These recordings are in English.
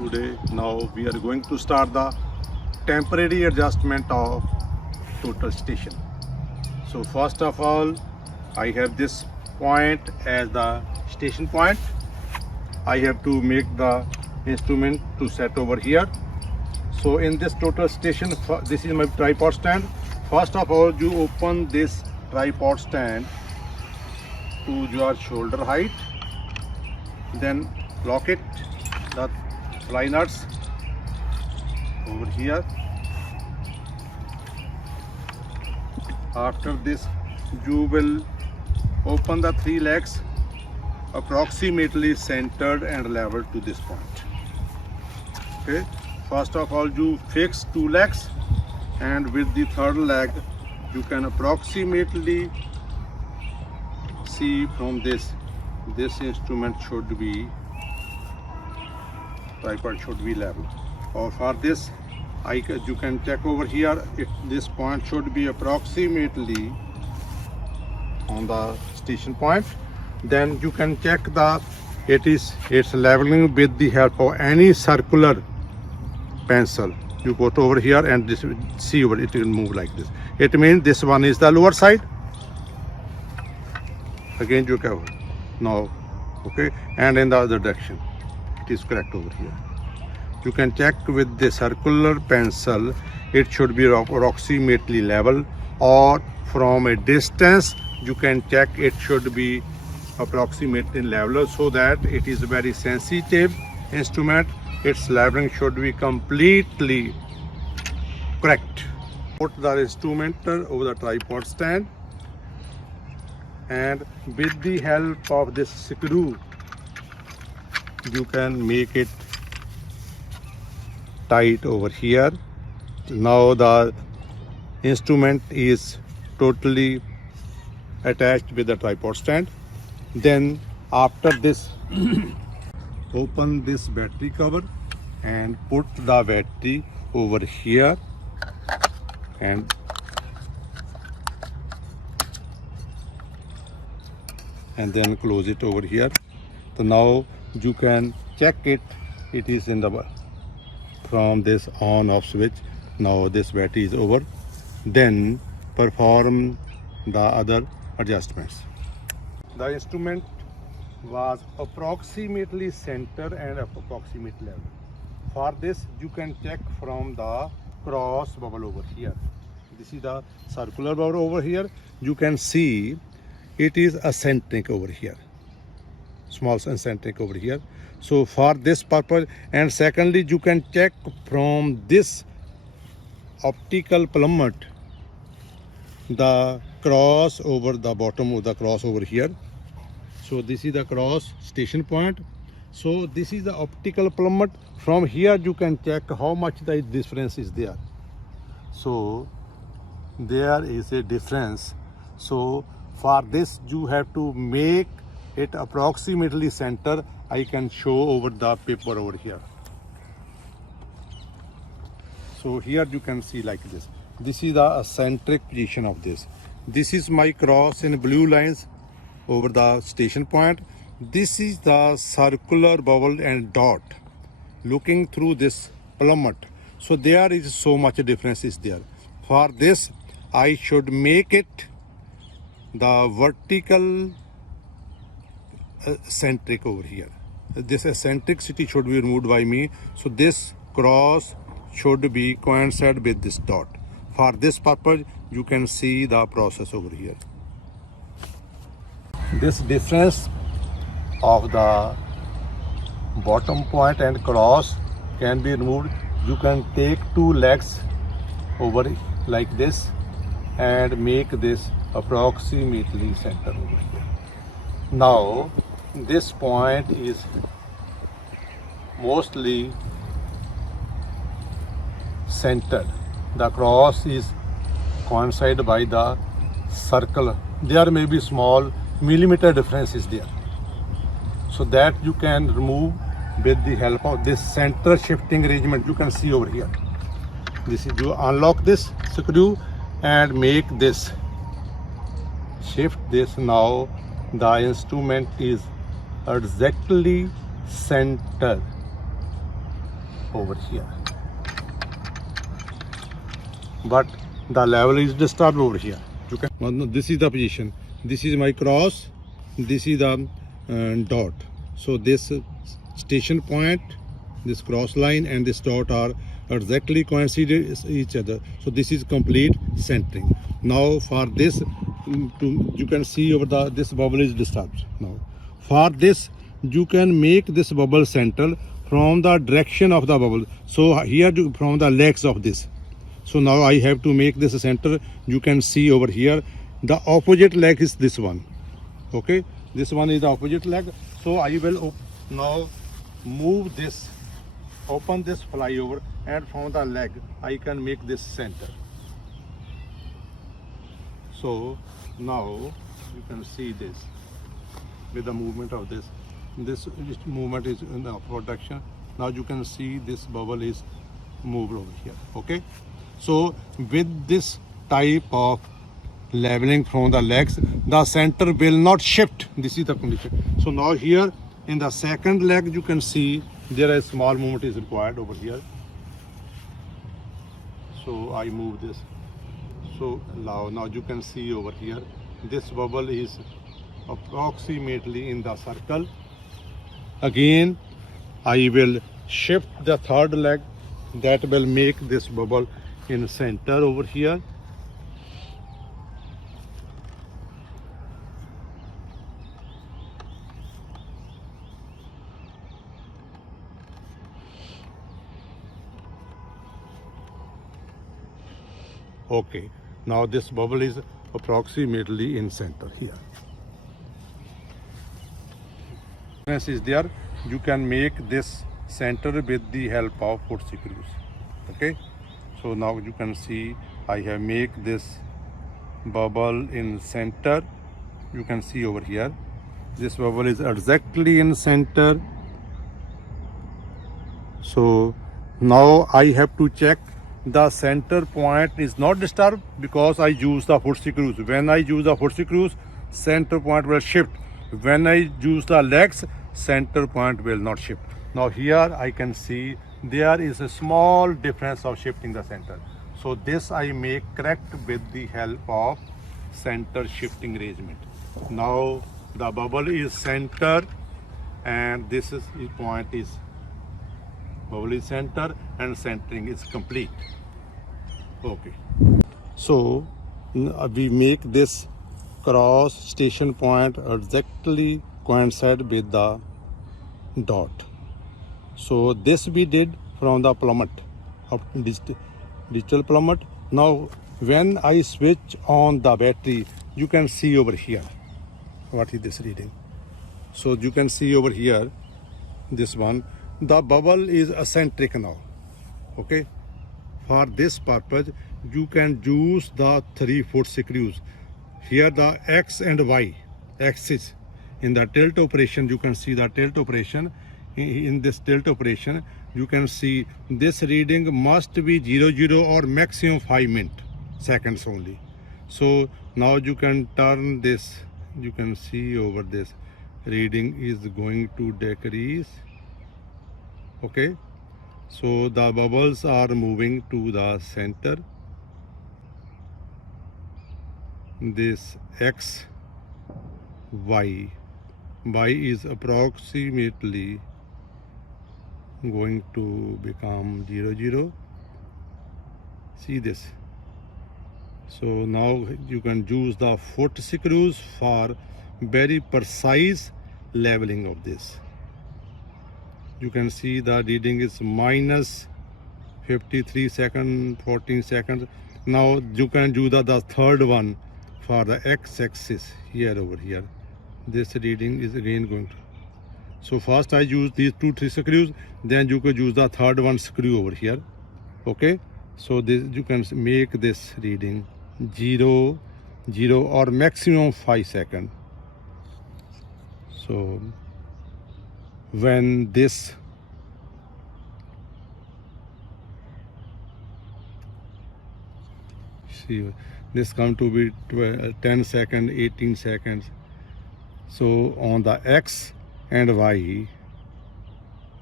Today now we are going to start the temporary adjustment of total station. So first of all, I have this point as the station point. I have to make the instrument to set over here. So in this total station, this is my tripod stand. First of all, you open this tripod stand to your shoulder height, then lock it, the fly nuts over here. After this, you will open the three legs approximately centered and level to this point. Okay, first of all, you fix two legs, and with the third leg you can approximately see from this instrument should be, tripod should be level. Or for this, you can check over here, this point should be approximately on the station point. Then you can check it's leveling with the help of any circular pencil. You go to over here and this, see over it will move like this. It means this one is the lower side. Again you cover now, okay, and in the other direction it is correct over here. You can check with the circular pencil, it should be approximately level, or from a distance you can check it should be approximately level, so that it is a very sensitive instrument. Its leveling should be completely correct. Put the instrument over the tripod stand, and with the help of this screw you can make it tight over here. Now the instrument is totally attached with the tripod stand. Then after this open this battery cover and put the battery over here, and then close it over here. So now you can check it is in the, from this on off switch. Now this battery is over. Then perform the other adjustments. The instrument was approximately center and approximate level. For this you can check from the cross bubble over here. This is the circular bubble over here. You can see it is eccentric over here, small eccentric over here. So for this purpose, and secondly you can check from this optical plummet the cross over the bottom of the cross over here. So this is the cross station point. So this is the optical plummet. From here you can check how much the difference is there. So there is a difference. So for this you have to make it approximately center. I can show over the paper over here. So here you can see like this. This is the eccentric position of this. This is my cross in blue lines over the station point. This is the circular bubble and dot looking through this plummet. So there is so much difference is there. For this I should make it the vertical eccentric over here. This eccentricity should be removed by me. So this cross should be coincide with this dot. For this purpose you can see the process over here. This difference of the bottom point and cross can be removed. You can take two legs over like this and make this approximately center over here. Now this point is mostly centered. The cross is coincided by the circle. There may be small millimeter difference is there. So that you can remove with the help of this center shifting arrangement. You can see over here. This is, you unlock this screw and make this, shift this. Now the instrument is exactly centered. over here, but the level is disturbed over here. You can, well, no, this is the position, this is my cross, this is the dot. So this station point, this cross line and this dot are exactly coincided each other. So this is complete centering. Now for this, you can see over the this bubble is disturbed. Now for this you can make this bubble central from the direction of the bubble. So here from the legs of this. So now I have to make this center. You can see over here the opposite leg is this one. Okay, this one is the opposite leg. So I will now move this, open this flyover, and from the leg I can make this center. So now you can see this with the movement of this. This movement is in the upward direction. Now you can see this bubble is moved over here. Okay, so with this type of leveling from the legs, the center will not shift. This is the condition. So now here in the second leg you can see there is small movement is required over here. So I move this. So now you can see over here this bubble is approximately in the circle. Again I will shift the third leg, that will make this bubble in center over here. Okay, now this bubble is approximately in center here. Is there, you can make this center with the help of foot screws. Okay, so now you can see I have make this bubble in center. You can see over here this bubble is exactly in center. So now I have to check the center point is not disturbed because I use the foot screws. When I use the foot screws, center point will shift. When I use the legs, center point will not shift. Now here I can see there is a small difference of shifting the center. So this I make correct with the help of center shifting arrangement. Now the bubble is center and this is point is bubble is center and centering is complete. Okay, so we make this cross station point exactly coincide with the dot. So this we did from the plummet of digital plummet. Now when I switch on the battery, you can see over here what is this reading. So you can see over here this one, the bubble is eccentric now. Okay, for this purpose you can use the 3 foot screws. Here the X and Y axis. In the tilt operation you can see the tilt operation. In this tilt operation you can see this reading must be 00 or maximum 5 seconds only. So now you can turn this, you can see over this reading is going to decrease. Okay, so the bubbles are moving to the center. This X, Y is approximately going to become 00. See this. So now you can use the foot screws for very precise leveling of this. You can see the reading is minus 53 seconds, 14 seconds. Now you can do the third one for the x-axis here over here. This reading is again going to. So first I use these 2-3 screws, then you could use the third one screw over here. Okay, so this you can make this reading 0, 0 or maximum 5 seconds. So when this see this come to be 10 seconds, 18 seconds. So on the X and Y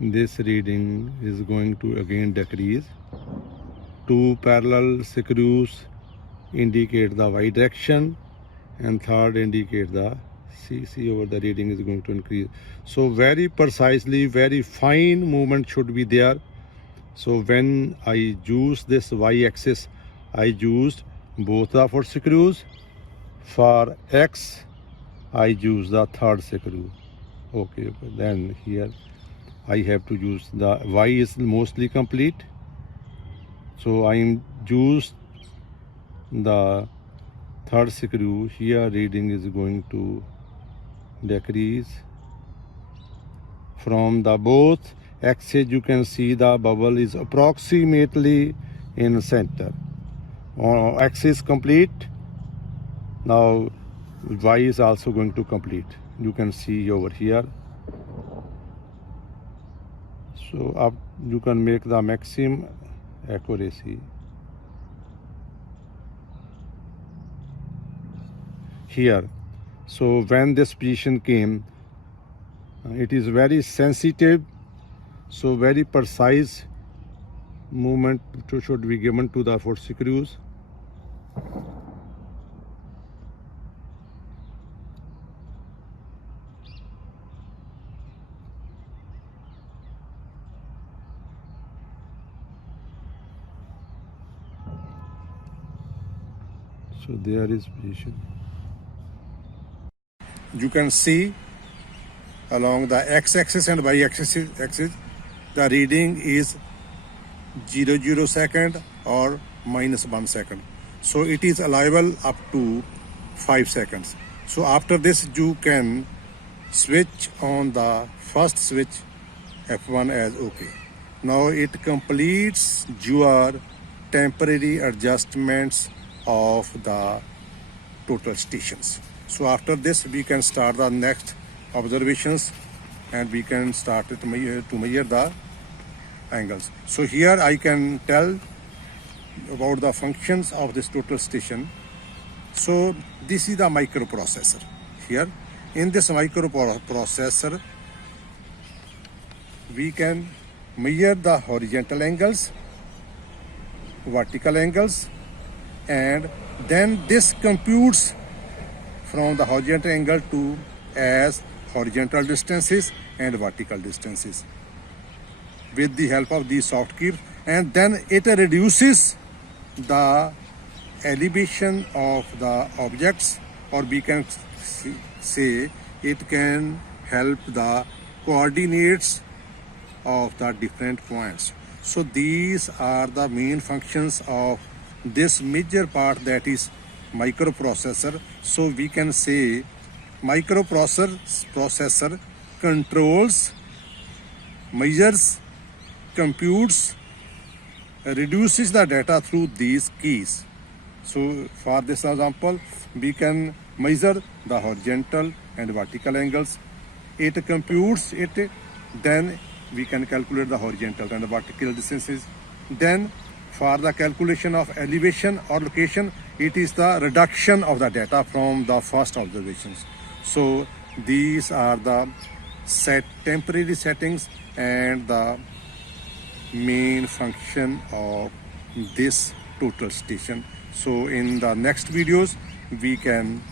this reading is going to again decrease. Two parallel screws indicate the y direction, and third indicate the see over the reading is going to increase. So very precisely, very fine movement should be there. So when I use this y-axis, I used both the foot screws. For x, I use the third screw. Okay, then here I have to use the y is mostly complete. So I used the third screw. Here reading is going to decrease. From the both axes you can see the bubble is approximately in center. X is complete. Now y is also going to complete. You can see over here. So up you can make the maximum accuracy. Here, so when this position came, it is very sensitive, so very precise movement should be given to the foot screws. So there is position. You can see along the x-axis and y-axis, the reading is 0 second or -1 second. So it is allowable up to 5 seconds. So after this you can switch on the first switch F1 as OK. Now it completes your temporary adjustments of the total stations. So after this we can start the next observations and we can start to measure the angles. So here I can tell about the functions of this total station. So this is the microprocessor. Here in this microprocessor we can measure the horizontal angles, vertical angles, and then this computes from the horizontal angle to as horizontal distances and vertical distances with the help of these soft keys, and then it reduces the elevation of the objects, or we can say it can help the coordinates of the different points. So these are the main functions of this major part, that is microprocessor. So we can say microprocessor controls, measures, computes, reduces the data through these keys. So for this example, we can measure the horizontal and vertical angles. It computes it, then we can calculate the horizontal and the vertical distances. Then for the calculation of elevation or location, it is the reduction of the data from the first observations. So these are the temporary settings and the main function of this total station. So in the next videos we can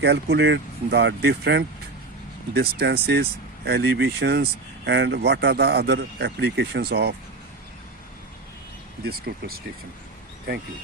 calculate the different distances, elevations, and what are the other applications of this total station. Thank you.